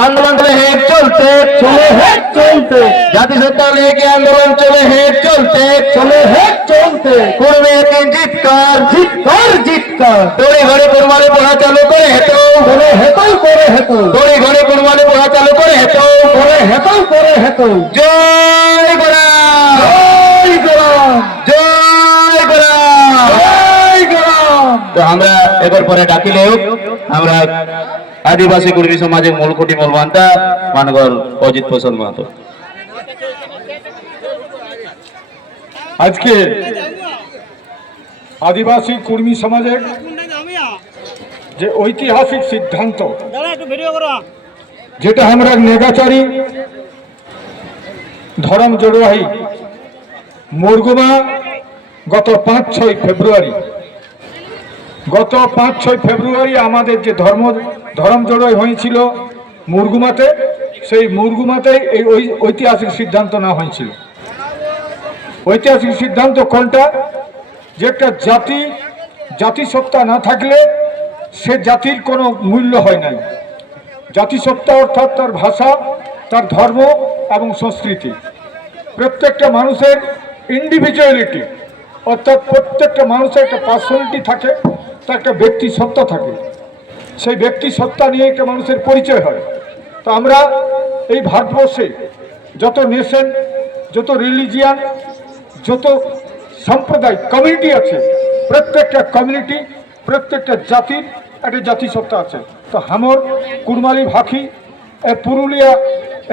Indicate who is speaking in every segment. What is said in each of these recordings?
Speaker 1: আন্দোলন চলে হেড চলতে চলে হেড চলতে জাতিসত্তা নিয়ে কি আন্দোলন চলে হেড চলতে চলে হেড চলতে করবে একদিন জিতকার জিতকার জিতকার দড়ি ঘরে কোরবানি পড়া চালু করে হেতো বলে হেতো করে হেতো দড়ি ঘরে কোরবানি পড়া চালু করে হেতো করে হেতো করে হেতো জয় গোরা জয় গোরা জয় গোরা জয় গোরা তো আমরা এবার পরে ডাকিলেও আমরা আদিবাসী কর্মী সমাজের মূলকুটি মূলবান্তা মানগর অজিত ফসল মাহাতো।
Speaker 2: আজকে আদিবাসী কর্মী সমাজের যে ঐতিহাসিক সিদ্ধান্ত, যেটা আমরা নেগাচারী, ধরম জড়োয়াহি মুরগুমা গত পাঁচ ছয় ফেব্রুয়ারি, গত পাঁচ ছয় ফেব্রুয়ারি আমাদের যে ধর্ম ধরম জড়োয় হয়েছিল মুরগুমাতে, সেই মুরগুমাতে এই ঐতিহাসিক সিদ্ধান্ত না হয়েছিল। ঐতিহাসিক সিদ্ধান্ত কোনটা? যে একটা জাতি, জাতিসত্তা না থাকলে সে জাতির কোনো মূল্য হয় নাই। জাতিসত্তা অর্থাৎ তার ভাষা, তার ধর্ম এবং সংস্কৃতি। প্রত্যেকটা মানুষের ইন্ডিভিজুয়ালিটি অর্থাৎ প্রত্যেকটা মানুষের একটা পার্সোনালিটি থাকে, তার একটা ব্যক্তি সত্তা থাকে। সেই ব্যক্তি সত্তা নিয়ে একটা মানুষের পরিচয় হয়। তো আমরা এই ভারতবর্ষে যত নেশন, যত রিলিজিয়ান যত সম্প্রদায় কমিউনিটি আছে, প্রত্যেকটা কমিউনিটি প্রত্যেকটা জাতির একটা জাতিসত্তা আছে। তো হামর কুরমালি ভাখি, এ পুরুলিয়া,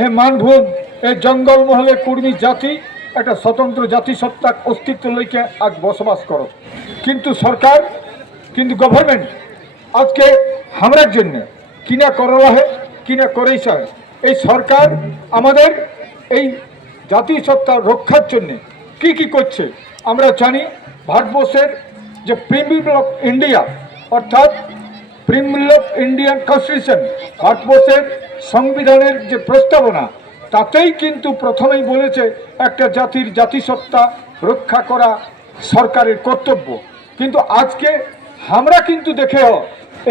Speaker 2: এ মানভূম, এ জঙ্গলমহলে কুর্মী জাতি একটা স্বতন্ত্র জাতিসত্তার অস্তিত্ব লইকে আজ বসবাস করো। কিন্তু সরকার, কিন্তু গভর্নমেন্ট আজকে আমরার জন্য। কিনা করা হয় কিনা করেই এই সরকার আমাদের এই জাতিসত্তা রক্ষার জন্য কি কি করছে, আমরা জানি। ভারতবর্ষের যে প্রিমিল অফ ইন্ডিয়া অর্থাৎ প্রিমিল অফ ইন্ডিয়ান কনস্টিটিউশন ভারতবর্ষের সংবিধানের যে প্রস্তাবনা, তাতেই কিন্তু প্রথমেই বলেছে একটা জাতির জাতিসত্তা রক্ষা করা সরকারের কর্তব্য। কিন্তু আজকে আমরা কিন্তু দেখেও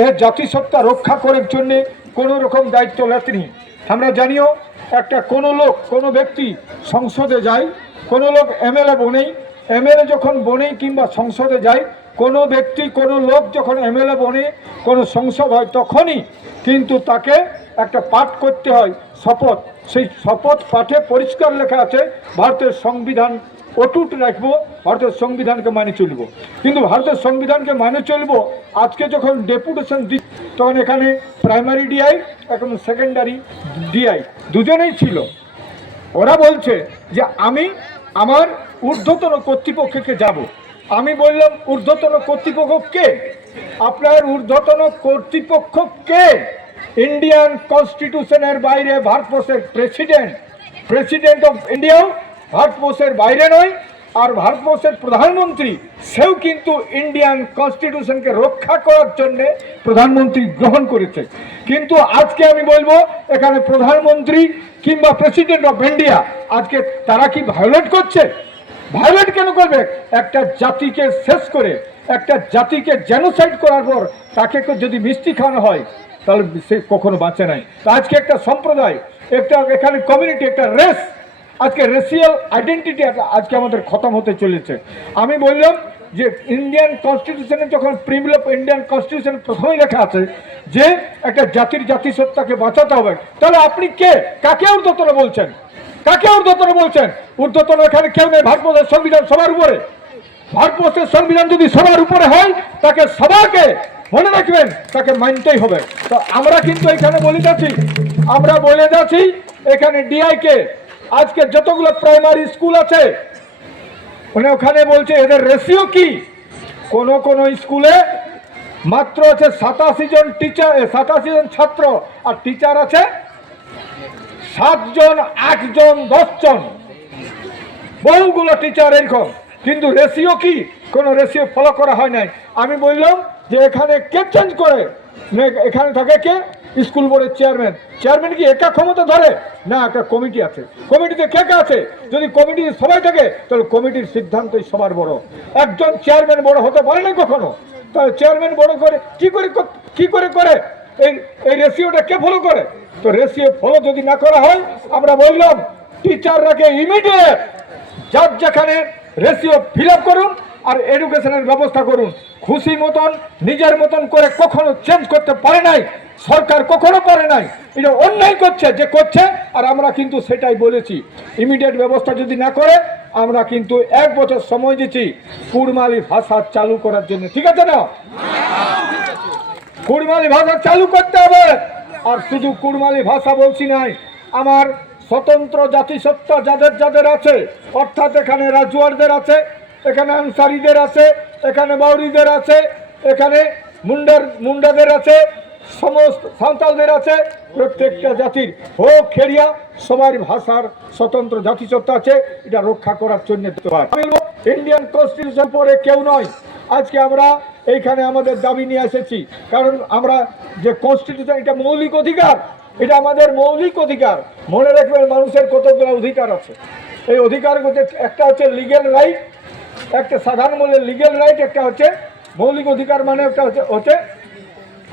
Speaker 2: এ জাতিসত্তা রক্ষা করার জন্যে কোনো রকম দায়িত্ব লেতনি আমরা জানিও, একটা কোনো লোক, কোনো ব্যক্তি সংসদে যায়, কোনো লোক এমএলএ বনেই, এমএলএ যখন বনেই কিংবা সংসদে যায়, কোনো ব্যক্তি, কোনো লোক যখন এমএলএ বনে, কোনো সংসদ হয় তখনই কিন্তু তাকে একটা পাঠ করতে হয়, শপথ। সেই শপথ পাঠে পরিষ্কার লেখা আছে, ভারতের সংবিধান অটুট রাখব ভারতের সংবিধানকে মানে চলব। কিন্তু ভারতের সংবিধানকে মানে চলব, আজকে যখন ডেপুটেশন দি তখন এখানে প্রাইমারি ডিআই এখন সেকেন্ডারি ডিআই দুজনেই ছিল। ওরা বলছে যে আমি আমার ঊর্ধ্বতন কর্তৃপক্ষকে যাব। আমি বললাম, ঊর্ধ্বতন কর্তৃপক্ষ কে? আপনার ঊর্ধ্বতন কর্তৃপক্ষ কে? ইন্ডিয়ান কনস্টিটিউশনের বাইরে ভারতবর্ষের প্রেসিডেন্ট। প্রেসিডেন্ট অফ ইন্ডিয়াও ভারতবর্ষের বাইরে নয় আর ভারতবর্ষের প্রধানমন্ত্রী, সেও কিন্তু ইন্ডিয়ান কনস্টিটিউশনকে রক্ষা করার জন্য প্রধানমন্ত্রী গ্রহণ করেছে। কিন্তু আজকে আমি বলব, এখানে প্রধানমন্ত্রী কিংবা প্রেসিডেন্ট অফ ইন্ডিয়া আজকে তারা কি ভায়োলেট করছে? ভায়োলেট কেন করবে? একটা জাতিকে শেষ করে, একটা জাতিকে জেনোসাইড করার পর তাকে যদি মিষ্টি খাওয়ানো হয়, তাহলে সে কখনো বাঁচে নাই। আজকে একটা সম্প্রদায়, একটা এখানে কমিউনিটি একটা রেস আজকে রেসিয়াল আইডেন্টিটি আজকে আমাদের খতম হতে চলেছে। আমি বললাম যে ইন্ডিয়ান কনস্টিটিউশনে যখন প্রিমিল অফ ইন্ডিয়ান কনস্টিটিউশন প্রথমেই লেখা আছে যে একটা জাতির জাতিসত্তাকে বাঁচাতে হবে, তাহলে আপনি কে? কাকে ঊর্ধ্বতন বলছেন? কাকে ঊর্ধ্বতন বলছেন? ঊর্ধ্বতন এখানে কেউ নেই, ভারতবর্ষের সংবিধান সবার উপরে। ভারতবর্ষের সংবিধান যদি সবার উপরে হয়, তাকে সবাকে মনে রাখবেন, তাকে মানতেই হবে। তো আমরা কিন্তু এখানে বলে যাচ্ছি, আমরা বলে যাচ্ছি, এখানে ডিআই কে আজকে যতগুলো প্রাইমারি স্কুল আছে মানে ওখানে বলছে এদের রেশিও কি? কোন কোন স্কুলে মাত্র আছে সাতাশি জন টিচার সাতাশি জন ছাত্র, আর টিচার আছে সাতজন আটজন দশজন বহুগুলো টিচার এরকম। কিন্তু রেশিও কি? কোনো রেশিও ফলো করা হয় নাই। আমি বললাম যে এখানে কে চেঞ্জ করে? এখানে থাকে কে? স্কুল বোর্ডের চেয়ারম্যান। চেয়ারম্যান কি একা ক্ষমতা ধরে? না, একটা কমিটি আছে। কমিটিতে কে কে আছে? যদি কমিটি সবাই থাকে, তাহলে কমিটির সিদ্ধান্তই সবার বড়। একজন চেয়ারম্যান বড় হতে পারে না কখনো? তাহলে চেয়ারম্যান বড় করে কি করে কি করে করে? এই এই রেশিওটা কে ফলো করে? তো রেশিও ফলো যদি না করা হয়, আমরা বললাম টিচাররাকে ইমিডিয়েট যার যেখানে রেশিও ফিল করুন আর এডুকেশনের ব্যবস্থা করুন। খুশি মতন, নিজের মতন করে কখনো চেঞ্জ করতে পারে নাই, সরকার কখনো করে নাই। এটা অন্যায় করছে, যে করছে, আর আমরা কিন্তু সেটাই বলেছি। ইমিডিয়েট ব্যবস্থা যদি না করে, আমরা কিন্তু এক বছর সময় দিচ্ছি কুড়মালি ভাষা চালু করার জন্য। ঠিক আছে না? কুড়মালি ভাষা চালু করতে হবে, আর শুধু কুড়মালি ভাষা বলছি নাই, আমার স্বতন্ত্র জাতিসত্তা যাদের যাদের আছে, অর্থাৎ এখানে রাজুয়ারদের আছে, এখানে আনসারিদের আছে এখানে বাউরিদের আছে, এখানে মুন্ডার, মুন্ডাদের আছে, সমস্ত সাঁওতালদের আছে, প্রত্যেকটা জাতির। হোক খেরিয়া সবার ভাষার স্বতন্ত্র জাতিসত্তা আছে, এটা রক্ষা করার জন্য ইন্ডিয়ান কনস্টিটিউশন পরে কেউ নয়। আজকে আমরা এইখানে আমাদের দাবি নিয়ে এসেছি। কারণ আমরা যে কনস্টিটিউশন এটা মৌলিক অধিকার। এটা আমাদের মৌলিক অধিকার। মনে রাখবেন মানুষের কতগুলো অধিকার আছে। এই অধিকার একটা হচ্ছে লিগেল রাইট একটা সাধারণ মূল্যের লিগেল রাইট একটা হচ্ছে মৌলিক অধিকার মানে একটা হচ্ছে হচ্ছে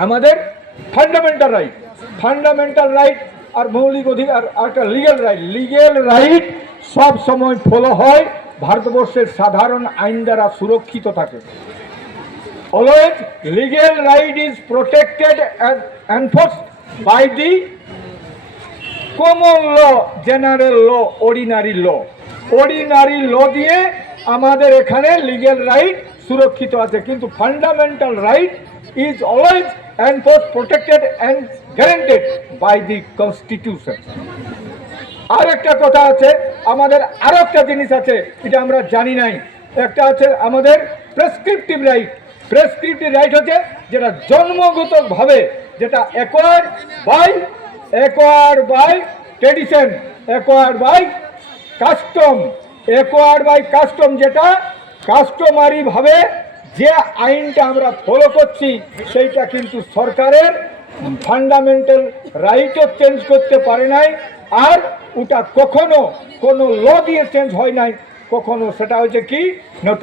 Speaker 2: আমাদের ফান্ডামেন্টাল রাইট ফান্ডামেন্টাল রাইট আর মৌলিক অধিকার একটা লিগেল রাইট লিগেল রাইট সব সময় ফলো হয় ভারতবর্ষের সাধারণ আইন দ্বারা সুরক্ষিত থাকে। Always legal right is protected enforced by the common law, general law, ordinary law. Ordinary law দিয়ে আমাদের এখানে লিগেল রাইট সুরক্ষিত আছে, কিন্তু fundamental right is always enforce protected and guaranteed by the constitution আর একটা কথা আছে, আমাদের আরও একটা জিনিস আছে, এটা আমরা জানি নাই। একটা আছে আমাদের প্রেসক্রিপটিভ রাইট প্রেসক্রিপটিভ রাইট হচ্ছে যেটা জন্মগতভাবে, যেটা acquired by acquired by tradition acquired by custom acquired by custom যেটা কাস্টমারি ভাবে যে আইনটা আমরা ফলো করছি, সেইটা কিন্তু সরকারের ফান্ডামেন্টাল রাইটও চেঞ্জ করতে পারে নাই, আর ওটা কখনো কোনো ল দিয়ে চেঞ্জ হয় নাই, কখনো সেটা হচ্ছে কি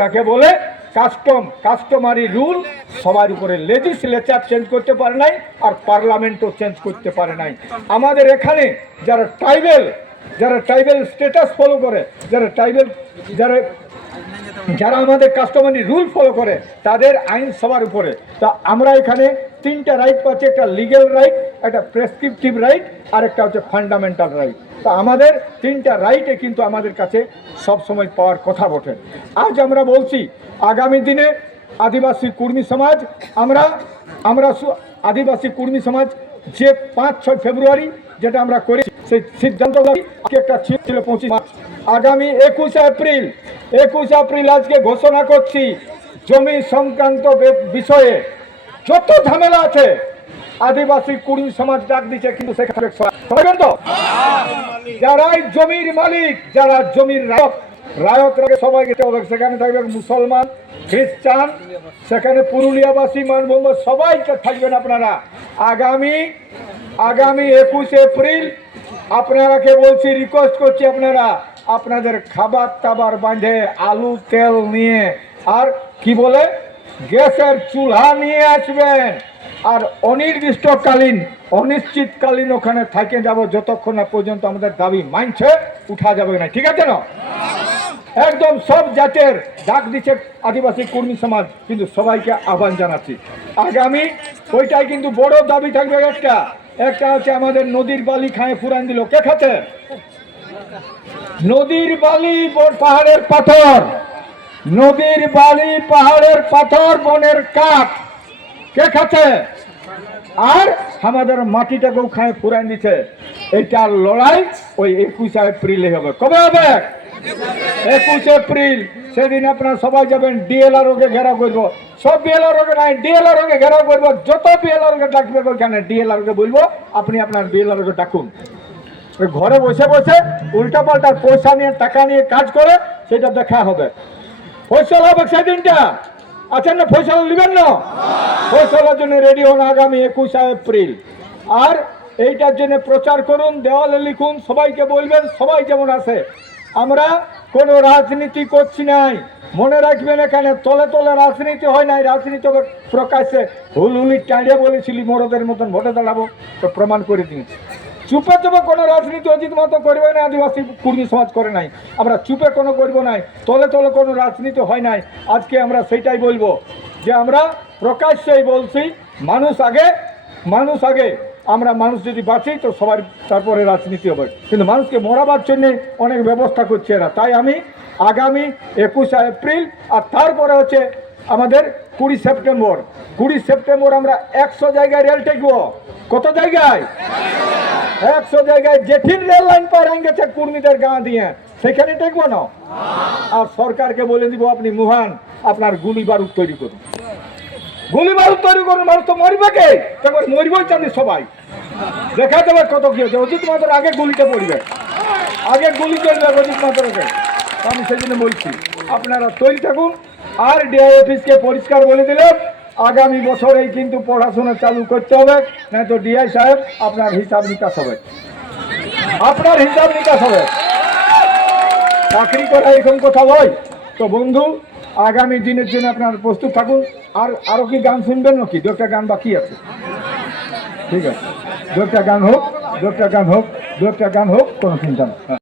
Speaker 2: তাকে বলে কাস্টম কাস্টমারি রুল সবার উপরে লেজিসলেচার চেঞ্জ করতে পারে নাই, আর পার্লামেন্টও চেঞ্জ করতে পারে নাই। আমাদের এখানে যারা ট্রাইবেল যারা ট্রাইবেল স্ট্যাটাস ফলো করে, যারা ট্রাইবেল, যারা যারা আমাদের কাস্টমারি রুল ফলো করে, তাদের আইন সবার উপরে। তা আমরা এখানে তিনটা রাইট পাচ্ছি, একটা লিগেল রাইট একটা প্রেসক্রিপটিভ রাইট আর একটা হচ্ছে ফান্ডামেন্টাল রাইট তা আমাদের তিনটা রাইটে কিন্তু আমাদের কাছে সব সময় পাওয়ার কথা বটে। আজ আমরা বলছি, আগামী দিনে আদিবাসী কুর্মী সমাজ, আমরা আমরা আদিবাসী কুর্মী সমাজ যে পাঁচ, ছয় ফেব্রুয়ারি, যেটা আমরা করি সেই সিদ্ধান্ত একটা ছিল পঁচিশ মার্চ। আগামী একুশে এপ্রিল একুশে এপ্রিল আজকে ঘোষণা করছি, জমি সংক্রান্ত বিষয়ে যত ঝামেলা আছে, আদিবাসী কুড়ি সমাজ ডাক দিচ্ছে কিন্তু সেখানে যারাই জমির মালিক, যারা জমির রায়ত রায়ত রাগে সবাই হবে সেখানে থাকবে মুসলমান, খ্রিস্টান, সেখানে পুরুলিয়াবাসী মানভঙ্গ সবাই থাকবেন আপনারা। আগামী আগামী একুশে এপ্রিল আপনারাকে বলছি রিকোয়েস্ট করছি আপনারা আপনাদের খাবার টাবার বাঁধে আলু, তেল নিয়ে। আর কি বলে? গ্যাসের চুলা নিয়ে আসবেন। আর অনির্দিষ্টকালীন, অনিশ্চিতকালীন ওখানে থাকে যাব যতক্ষণ না পর্যন্ত আমাদের দাবি মানছে, উঠা যাবে না। ঠিক আছে না? একদম সব জাতের ডাক দিচ্ছে আদিবাসী কর্মী সমাজ, কিন্তু সবাইকে আহ্বান জানাচ্ছি। আগামী, ওইটাই কিন্তু বড় দাবি থাকবে একটা। একটা হচ্ছে আমাদের নদীর বালি খায় ফুরান দিল। কে খাচ্ছে? নদীর বালি পাহাড়ের পাথর। নদীর বালি পাহাড়ের পাথর বনের কাঠ। কে খাচ্ছে? আর আমাদের মাটিটাকেও খায় ফুরান দিচ্ছে এইটার লড়াই ওই একুশে এপ্রিলে হবে। কবে হবে? একুশ এপ্রিল। সেদিন আপনারা সবাই যাবেন ডিএলআর ওকে ঘেরাও করব। সব বিএলআর ওকে নাই ডিএলআর ওকে ঘেরাও করব, যত বিএলআর ওকে ডাকবে ওইখানে ডিএলআর ওকে বলব, আপনি আপনার বিএলআর ওকে ডাকুন। ঘরে বসে বসে উল্টা পাল্টা পয়সা নিয়ে, টাকা নিয়ে কাজ করে, সেটা দেখা হবে। ফয়সলা হবে সেদিনটা। আছেন না, ফয়সলা নেবেন না? ফয়সলার জন্য রেডি হন আগামী একুশে এপ্রিল। আর এইটার জন্য প্রচার করুন, দেওয়ালে লিখুন, সবাইকে বলবেন, সবাই যেমন আসে আমরা কোনো রাজনীতি করছি নাই। মনে রাখবেন এখানে তলে তলে রাজনীতি হয় নাই। রাজনীতি প্রকাশ্যে হুল হুলি টাঁড়িয়ে বলেছিলি, মরদের মতন ভোটে দাঁড়াবো। তো প্রমাণ করে দিয়েছি চুপে চুপে কোনো রাজনীতি অজিত মতো করবে না, আদিবাসী কুর্মী সমাজ করে নাই। আমরা চুপে কোনো করব নাই। তলে তলে কোনো রাজনীতি হয় নাই। আজকে আমরা সেইটাই বলব যে আমরা প্রকাশ্যেই বলছি, মানুষ আগে মানুষ আগে। আমরা মানুষ যদি বাঁচি, তো সবার তারপরে রাজনীতি হবে। কিন্তু মানুষকে মরাবার জন্যে অনেক ব্যবস্থা করছে এরা। তাই আমি আগামী একুশে এপ্রিল আর তারপরে হচ্ছে আমাদের কুড়ি সেপ্টেম্বর। কুড়ি সেপ্টেম্বর আমরা একশো জায়গায় রেল টেকবো। কত জায়গায়? একশো জায়গায় জেঠিন রেল লাইন পার গেছে কুর্মীদের গাঁ দিয়ে। সেখানে টেকবো না। আর সরকারকে বলে দিব, আপনি মুহান, আপনার গুলি বারুদ তৈরি করুন। গুলি বারুদ তৈরি করুন, মানুষ তো মরবে কে? তখন মরবই চাঁদি সবাই। দেখা যাবে কত কি হচ্ছে। অজিত মাত্র আগে গুলিতে পড়বে। আগে গুলি চলবে অজিত মাত্রকে। আমি সেই জন্য বলছি, আপনারা তৈরি থাকুন আর ডিআই অফিসকে পরিষ্কার বলে দিলেন, আগামী বছরেই কিন্তু পড়াশোনা চালু করতে হবে না তো ডিআই সাহেব আপনার হিসাব নিকাশ হবে। আপনার হিসাব নিকাশ হবে। চাকরি করা এরকম কথা নয় তো বন্ধু, আগামী দিনের জন্য আপনার প্রস্তুত থাকুন। আর আরও কি গান শুনবেন নাকি? দু একটা গান বাকি আছে। ঠিক আছে। দু একটা গান হোক দু একটা গান হোক দু একটা গান হোক কোনো চিন্তা নেই।